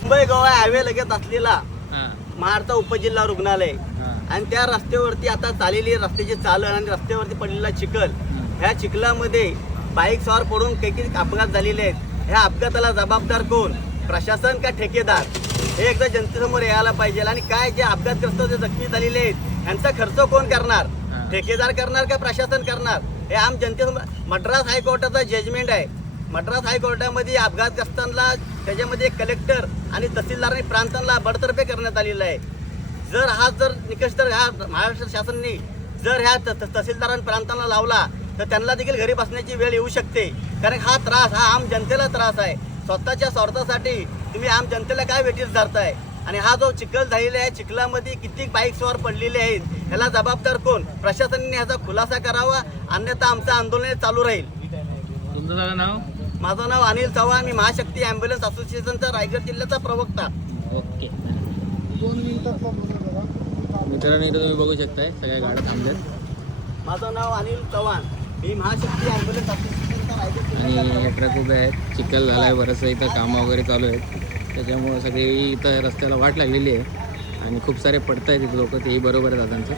Mumbai Goa highway लगेच असलेला हा महाडचा उपजिल्हा रुग्णालय हा आणि त्या रस्त्यावरती आता चाललेली रस्त्याची चालण आणि रस्त्यावरती पडलेला चिखल, ह्या चिखलामध्ये बाईक सवार पडून काही अपघात झालेले आहेत. ह्या अपघाताला जबाबदार कोण, प्रशासन का ठेकेदार, हे एकदा जनतेसमोर यायला पाहिजे. आणि काय जे अपघातग्रस्त जे जखमी झालेले आहेत ह्यांचा खर्च कोण करणार, ठेकेदार करणार का प्रशासन करणार, हे आम जनतेसमोर. मद्रास हायकोर्टाचा जजमेंट आहे. मद्रास हायकोर्टामध्ये अपघातग्रस्तांना त्याच्यामध्ये कलेक्टर आणि तहसीलदार आणि प्रांतांना बडतर्फे करण्यात आलेला आहे. जर निकष जर ह्या महाराष्ट्र शासनाने जर ह्या तहसीलदार आणि प्रांतांना लावला तर त्यांना देखील घरी बसण्याची वेळ येऊ शकते. कारण हा त्रास हा आम जनतेला त्रास आहे. स्वतःच्या स्वार्थासाठी तुम्ही आम जनतेला काय वेठीस धरताय. आणि हा जो चिखल झालेला आहे, चिखलामध्ये किती बाईक स्वार पडलेले आहेत, ह्याला जबाबदार कोण, प्रशासनाने ह्याचा खुलासा करावा, अन्यथा आमचं आंदोलन चालू राहील. तुमचं सगळं नाव? माझं नाव अनिल चव्हाण, मी महाशक्ती ॲम्ब्युलन्स असोसिएशनचा रायगड जिल्ह्याचा प्रवक्ता. ओके. मित्रांनो इथं तुम्ही बघू शकताय सगळ्या गाड्या थांबल्यात. माझं नाव अनिल चव्हाण, मी महाशक्ती ॲम्ब्युलन्स असोसिएशनचा रायगड आणि हे ट्रक उभे आहेत. चिखल झाला आहे, बरंचसं इथं कामं वगैरे चालू आहेत. त्याच्यामुळं सगळी इथं रस्त्याला वाट लागलेली आहे आणि खूप सारे पडत आहेत इथं लोक, तेही बरोबर आहे दादांचं.